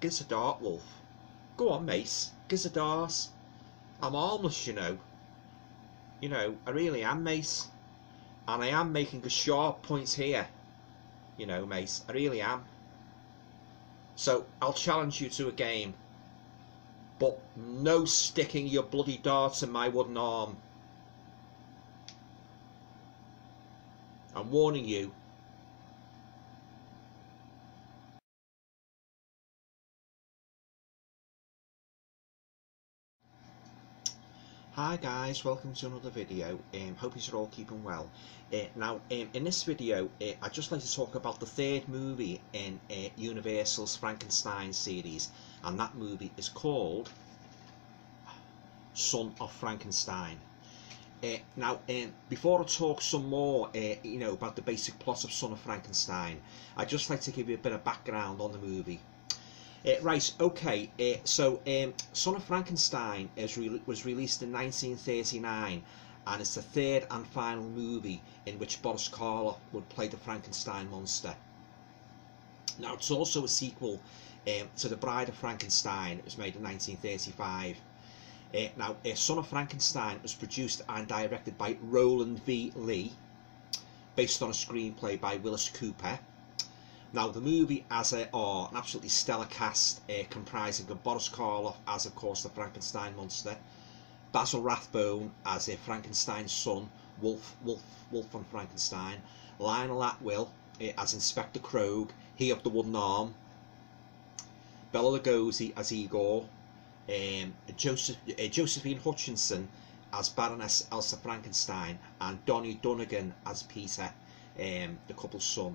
Give us a dart, Wolf. Go on, mate. Give us a dart. I'm harmless, you know. You know, I really am, mate. And I am making a sharp point here. You know, mate. I really am. So, I'll challenge you to a game. But no sticking your bloody darts in my wooden arm. I'm warning you. Hi guys, welcome to another video. Hope you're all keeping well. Now, in this video, I'd just like to talk about the third movie in Universal's Frankenstein series, and that movie is called Son of Frankenstein. Now, before I talk some more, you know, about the basic plot of Son of Frankenstein, I'd just like to give you a bit of background on the movie. Right, okay, so Son of Frankenstein was released in 1939, and it's the third and final movie in which Boris Karloff would play the Frankenstein monster. Now, it's also a sequel to The Bride of Frankenstein. It was made in 1935. Now, Son of Frankenstein was produced and directed by Roland V. Lee, based on a screenplay by Willis Cooper. Now, the movie has an absolutely stellar cast comprising of Boris Karloff as, of course, the Frankenstein monster, Basil Rathbone as Frankenstein's son, Wolf von Frankenstein, Lionel Atwill as Inspector Krogh, he of the wooden arm, Bela Lugosi as Igor, Josephine Hutchinson as Baroness Elsa Frankenstein, and Donnie Dunagan as Peter, the couple's son.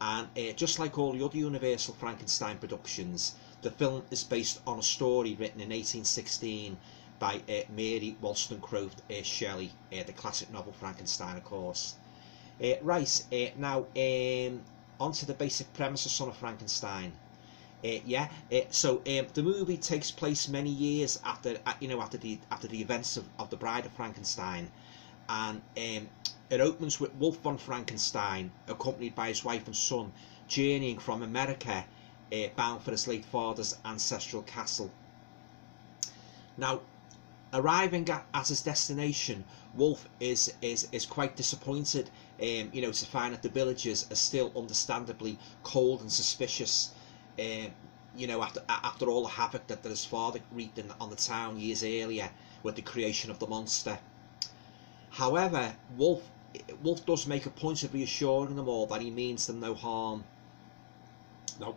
And just like all the other Universal Frankenstein productions, the film is based on a story written in 1816 by Mary Wollstonecraft Shelley, the classic novel Frankenstein, of course. Now on to the basic premise of Son of Frankenstein. So the movie takes place many years after the events of the Bride of Frankenstein, and it opens with Wolf von Frankenstein, accompanied by his wife and son, journeying from America, bound for his late father's ancestral castle. Now, arriving at his destination, Wolf is quite disappointed, you know, to find that the villagers are still understandably cold and suspicious. You know, after all the havoc that his father wreaked on the town years earlier with the creation of the monster. However, Wolf does make a point of reassuring them all that he means them no harm. Now,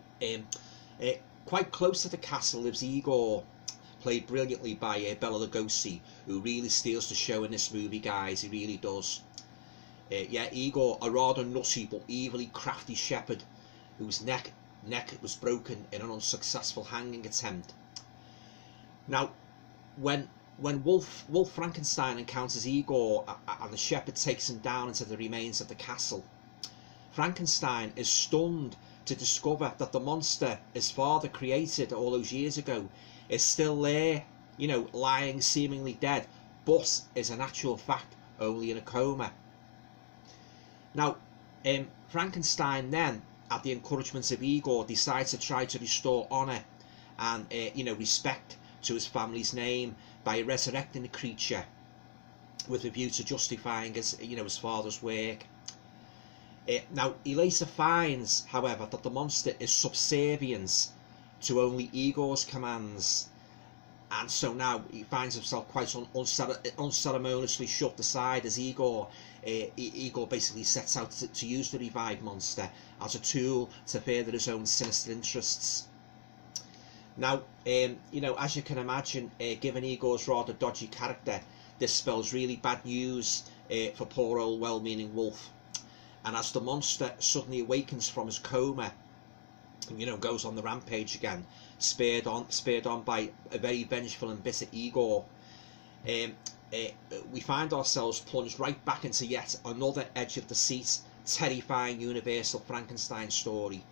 quite close to the castle lives Igor, played brilliantly by Bela Lugosi, who really steals the show in this movie, guys. He really does. Igor, a rather nutty but evilly crafty shepherd, whose neck was broken in an unsuccessful hanging attempt. Now, when Wolf Frankenstein encounters Igor and the shepherd takes him down into the remains of the castle, Frankenstein is stunned to discover that the monster his father created all those years ago is still there, you know, lying seemingly dead, but is in actual fact only in a coma. Now, Frankenstein then, at the encouragement of Igor, decides to try to restore honour and you know, respect to his family's name by resurrecting the creature with a view to justifying his father's work. Now, he later finds, however, that the monster is subservient to only Igor's commands, and so now he finds himself quite unceremoniously shoved aside as Igor basically sets out to use the revived monster as a tool to further his own sinister interests. Now, you know, as you can imagine, given Igor's rather dodgy character, this spells really bad news for poor old well-meaning Wolf. And as the monster suddenly awakens from his coma, and, you know, goes on the rampage again, spurred on by a very vengeful and bitter Igor, we find ourselves plunged right back into yet another edge of the seat, terrifying Universal Frankenstein story,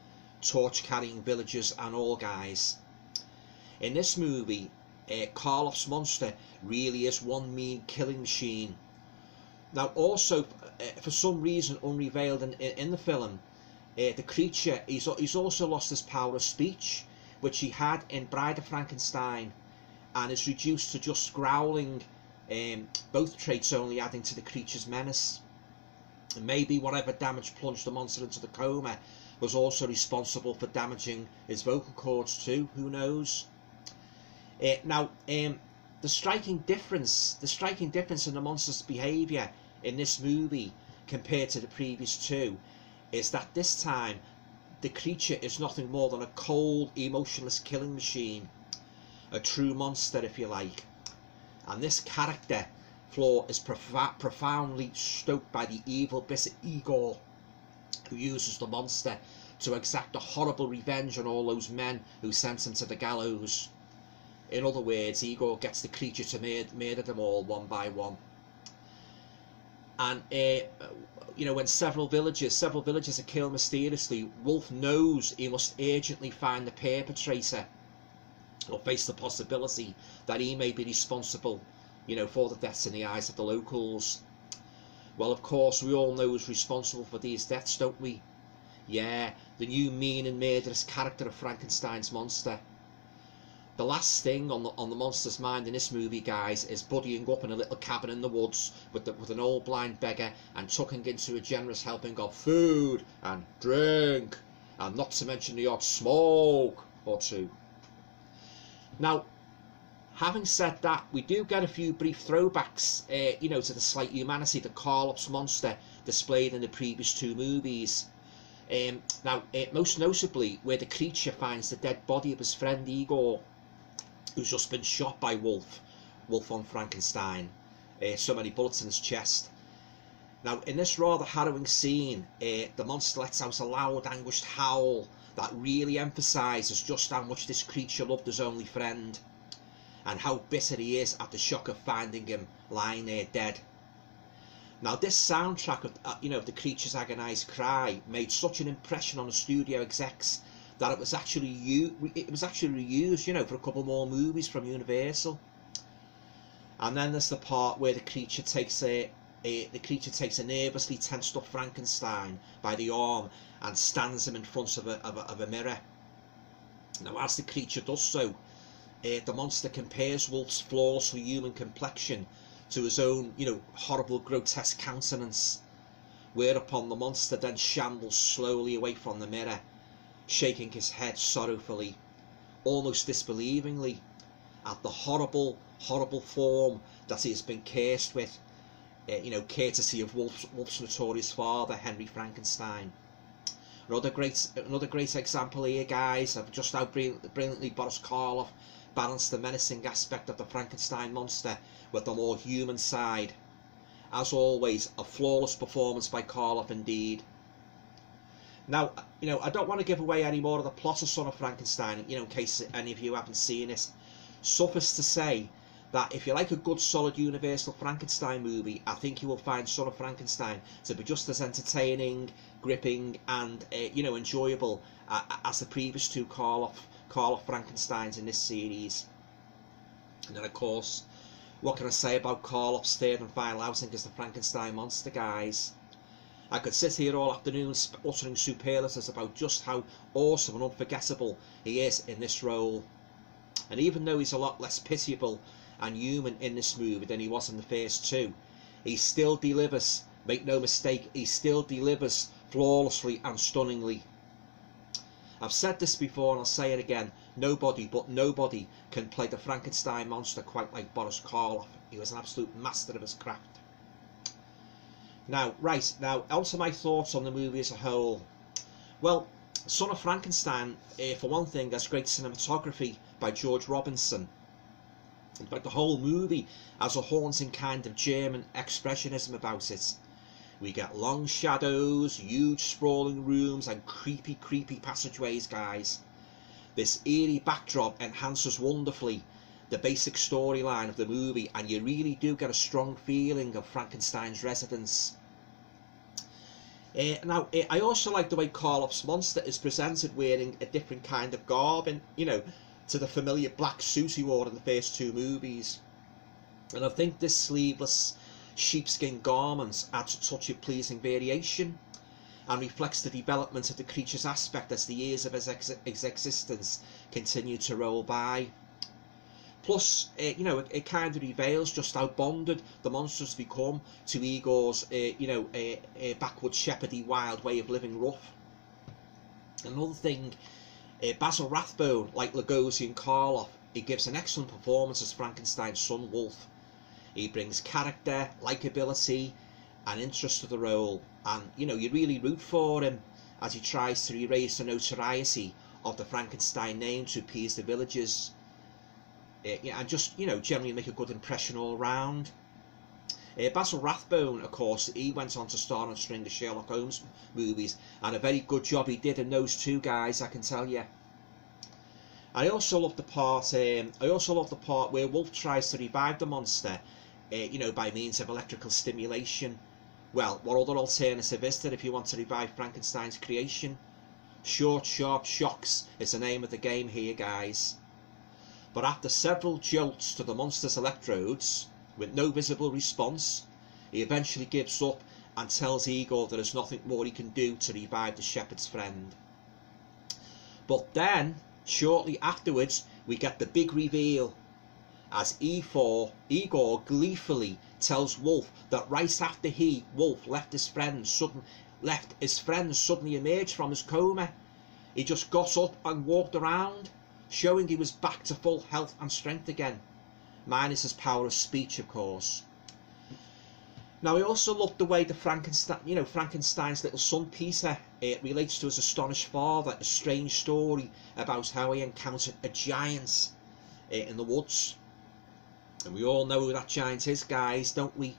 torch-carrying villagers and all, guys. In this movie, Karloff's monster really is one mean killing machine. Now, also, for some reason unrevealed in the film, the creature, he's also lost his power of speech, which he had in Bride of Frankenstein, and is reduced to just growling, both traits only adding to the creature's menace. And maybe whatever damage plunged the monster into the coma was also responsible for damaging his vocal cords too, who knows. Now, the striking difference in the monster's behaviour in this movie compared to the previous two is that this time the creature is nothing more than a cold, emotionless killing machine, a true monster if you like. And this character flaw is profoundly stoked by the evil bitter Igor, who uses the monster to exact a horrible revenge on all those men who sent him to the gallows. In other words, Igor gets the creature to murder them all one by one. And you know, when several villages are killed mysteriously, Wolf knows he must urgently find the perpetrator, or face the possibility that he may be responsible, you know, for the deaths in the eyes of the locals. Well, of course, we all know who's responsible for these deaths, don't we? Yeah, the new mean and murderous character of Frankenstein's monster. The last thing on the monster's mind in this movie, guys, is buddying up in a little cabin in the woods with an old blind beggar and tucking into a generous helping of food and drink, and not to mention the odd smoke or two. Now, having said that, we do get a few brief throwbacks, you know, to the slight humanity that Karloff's monster displayed in the previous two movies. Now, most notably, where the creature finds the dead body of his friend Igor, who's just been shot by Wolf von Frankenstein, so many bullets in his chest. Now, in this rather harrowing scene, the monster lets out a loud, anguished howl that really emphasises just how much this creature loved his only friend, and how bitter he is at the shock of finding him lying there dead. Now, this soundtrack of you know, the creature's agonised cry made such an impression on the studio execs that it was actually reused, you know, for a couple more movies from Universal. And then there's the part where the creature takes a nervously tensed up Frankenstein by the arm and stands him in front of a mirror. Now, as the creature does so, the monster compares Wolf's flawlessly human complexion to his own, you know, horrible, grotesque countenance, whereupon the monster then shambles slowly away from the mirror, shaking his head sorrowfully, almost disbelievingly, at the horrible, horrible form that he has been cursed with, you know, courtesy of Wolf's notorious father, Henry Frankenstein. Another great example here, guys, of just how brilliantly Boris Karloff balanced the menacing aspect of the Frankenstein monster with the more human side. As always, a flawless performance by Karloff indeed. Now, you know, I don't want to give away any more of the plot of Son of Frankenstein, you know, in case any of you haven't seen it. Suffice to say that if you like a good, solid Universal Frankenstein movie, I think you will find Son of Frankenstein to be just as entertaining, gripping, and you know, enjoyable as the previous two Karloff Frankensteins in this series. And then, of course, what can I say about Karloff's third and final outing as the Frankenstein monster, guys? I could sit here all afternoon uttering superlatives about just how awesome and unforgettable he is in this role. And even though he's a lot less pitiable and human in this movie than he was in the first two, he still delivers, make no mistake, he still delivers flawlessly and stunningly. I've said this before and I'll say it again, nobody can play the Frankenstein monster quite like Boris Karloff. He was an absolute master of his craft. Now, on to my thoughts on the movie as a whole. Well, Son of Frankenstein, for one thing, has great cinematography by George Robinson. In fact, the whole movie has a haunting kind of German expressionism about it. We get long shadows, huge sprawling rooms, and creepy passageways, guys. This eerie backdrop enhances wonderfully the basic storyline of the movie, and you really do get a strong feeling of Frankenstein's residence. Now, I also like the way Karloff's monster is presented wearing a different kind of garb, and you know, to the familiar black suit he wore in the first two movies. And I think this sleeveless sheepskin garment adds a touch of pleasing variation, and reflects the development of the creature's aspect as the years of his existence continue to roll by. Plus, you know, it kind of reveals just how bonded the monsters become to Igor's, you know, backwoods shepherdy wild way of living rough. Another thing, Basil Rathbone, like Lugosi and Karloff, he gives an excellent performance as Frankenstein's son Wolf. He brings character, likability, and interest to the role, and you know, you really root for him as he tries to erase the notoriety of the Frankenstein name to appease the villagers. And just, you know, generally make a good impression all round. Basil Rathbone, of course, he went on to star in a string of Sherlock Holmes movies, and a very good job he did in those two, guys, I can tell you. I also love the part. Where Wolf tries to revive the monster, you know, by means of electrical stimulation. Well, what other alternative is there if you want to revive Frankenstein's creation? Short, sharp shocks is the name of the game here, guys. But after several jolts to the monster's electrodes, with no visible response, he eventually gives up and tells Igor there is nothing more he can do to revive the shepherd's friend. But then, shortly afterwards, we get the big reveal, as Igor gleefully tells Wolf that right after Wolf, left his friend suddenly emerged from his coma, he just got up and walked around, showing he was back to full health and strength again, minus his power of speech, of course. Now, I also love the way the Frankenstein's little son Peter relates to his astonished father, a strange story about how he encountered a giant in the woods. And we all know who that giant is, guys, don't we?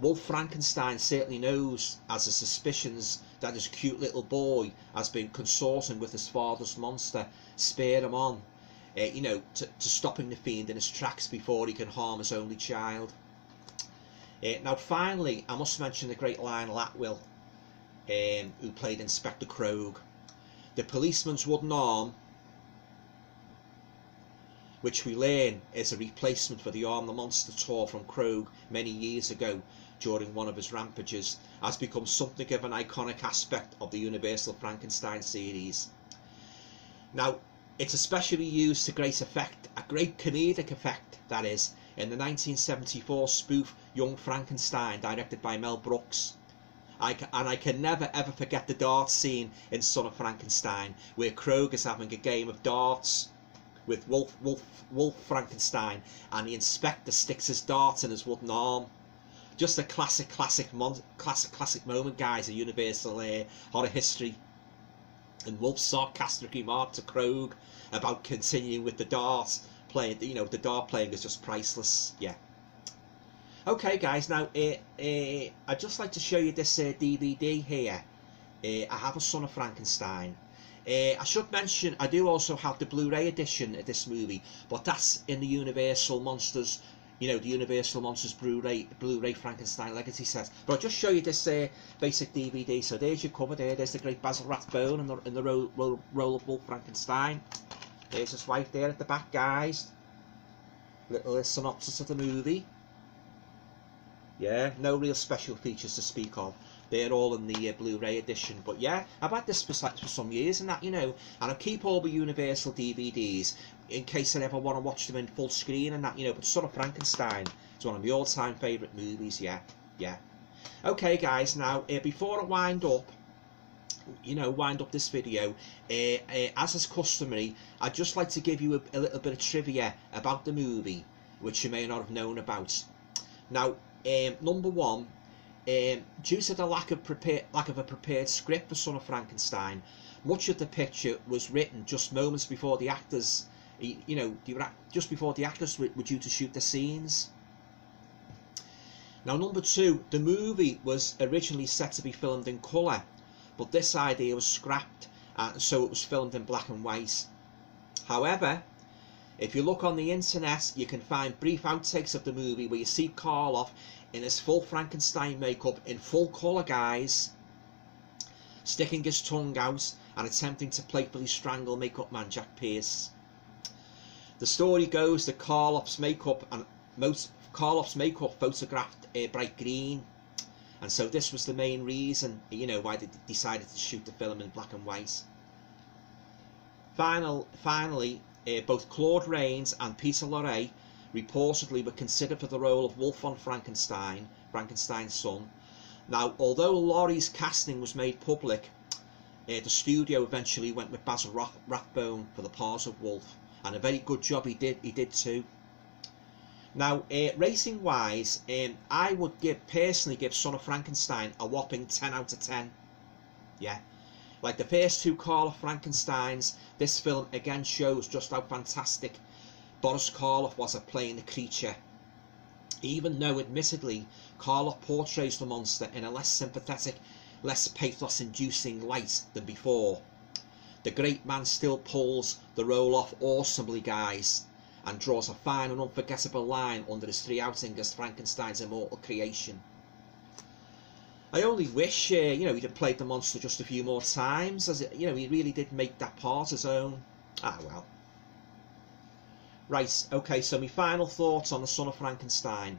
Wolf Frankenstein certainly knows, as his suspicions that his cute little boy has been consorting with his father's monster spur him on, you know, to stopping the fiend in his tracks before he can harm his only child. Now, finally, I must mention the great Lionel Atwill, who played Inspector Krogh. The policeman's wooden arm, which we learn is a replacement for the arm the monster tore from Krogh many years ago during one of his rampages, has become something of an iconic aspect of the Universal Frankenstein series. Now, it's especially used to great effect, a great comedic effect, that is, in the 1974 spoof Young Frankenstein, directed by Mel Brooks. And I can never ever forget the darts scene in Son of Frankenstein, where Krogh is having a game of darts with Wolf Frankenstein, and the inspector sticks his dart in his wooden arm. Just a classic moment, guys, of Universal horror history. And Wolf's sarcastic remark to Krogh about continuing with the dart playing, you know, the dart playing is just priceless. Yeah. Okay, guys. Now, I'd just like to show you this DVD here. I have a Son of Frankenstein. I should mention I do also have the Blu-ray edition of this movie, but that's in the Universal Monsters, you know, the Universal Monsters Blu-ray Frankenstein Legacy set. But I'll just show you this basic DVD. So there's your cover there. There's the great Basil Rathbone in the role of Wolf Frankenstein. There's his wife there at the back, guys. Little synopsis of the movie. Yeah, no real special features to speak of. They're all in the Blu-ray edition. But yeah, I've had this for some years and that, you know. And I keep all the Universal DVDs in case I ever want to watch them in full screen and that, you know. But Son of Frankenstein is one of my all-time favourite movies, yeah. Okay, guys, now, before I wind up this video, as is customary, I'd just like to give you a little bit of trivia about the movie, which you may not have known about. Now, number one, due to the lack of a prepared script for Son of Frankenstein, much of the picture was written just moments before the actors, just before the actors were due to shoot the scenes. Now, number two, the movie was originally set to be filmed in colour, but this idea was scrapped, so it was filmed in black and white. However, if you look on the internet, you can find brief outtakes of the movie where you see Karloff in his full Frankenstein makeup in full colour, guys, sticking his tongue out and attempting to playfully strangle makeup man Jack Pierce. The story goes that Karloff's makeup photographed bright green, and so this was the main reason, you know, why they decided to shoot the film in black and white. Finally, both Claude Rains and Peter Lorre reportedly were considered for the role of Wolf von Frankenstein, Frankenstein's son. Now, although Lorre's casting was made public, the studio eventually went with Basil Rathbone for the part of Wolf, and a very good job he did too. Now, rating wise, I would personally give Son of Frankenstein a whopping 10 out of 10. Yeah, like the first two Karloff Frankensteins, this film again shows just how fantastic Boris Karloff was at playing the creature, even though admittedly Karloff portrays the monster in a less sympathetic, less pathos-inducing light than before. The great man still pulls the role off awesomely, guys, and draws a fine and unforgettable line under his 3 outings as Frankenstein's immortal creation. I only wish, you know, he'd have played the monster just a few more times, as you know, he really did make that part his own. Ah well. Right, okay, so my final thoughts on the Son of Frankenstein.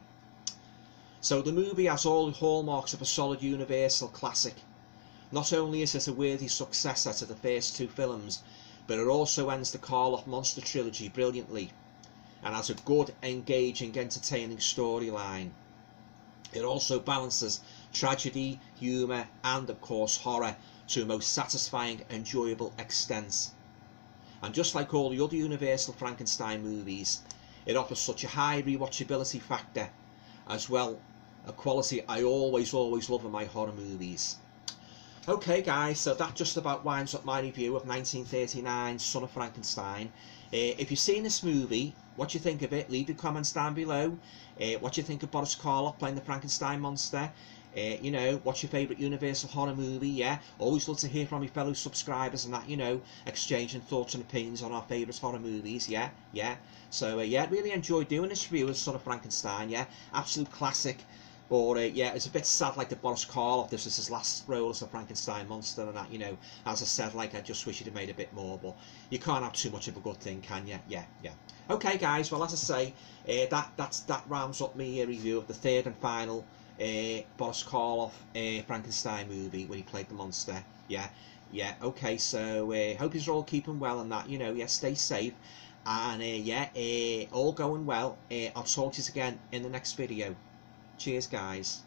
So the movie has all the hallmarks of a solid Universal classic. Not only is it a worthy successor to the first 2 films, but it also ends the Karloff monster trilogy brilliantly, and has a good, engaging, entertaining storyline. It also balances tragedy, humour, and of course horror to a most satisfying, enjoyable extent. And just like all the other Universal Frankenstein movies, it offers such a high rewatchability factor, as well a quality I always love in my horror movies. Okay guys, so that just about winds up my review of 1939's Son of Frankenstein. If you've seen this movie, what do you think of it? Leave your comments down below. What do you think of Boris Karloff playing the Frankenstein monster? You know, what's your favourite Universal horror movie? Yeah, always love to hear from my fellow subscribers and that, you know, exchanging thoughts and opinions on our favourite horror movies. Yeah. So yeah, really enjoyed doing this review of Son of Frankenstein. Yeah, absolute classic. But yeah, it's a bit sad, like, that Boris Karloff, this is his last role as a Frankenstein monster and that, you know. As I said, like, I just wish he'd have made a bit more, but you can't have too much of a good thing, can you? Yeah. Okay guys, well, as I say, that rounds up my review of the third and final Boris Karloff Frankenstein movie where he played the monster. Yeah, okay, so hope you're all keeping well and that, you know, yeah, stay safe, and yeah, all going well. I'll talk to you again in the next video. Cheers guys.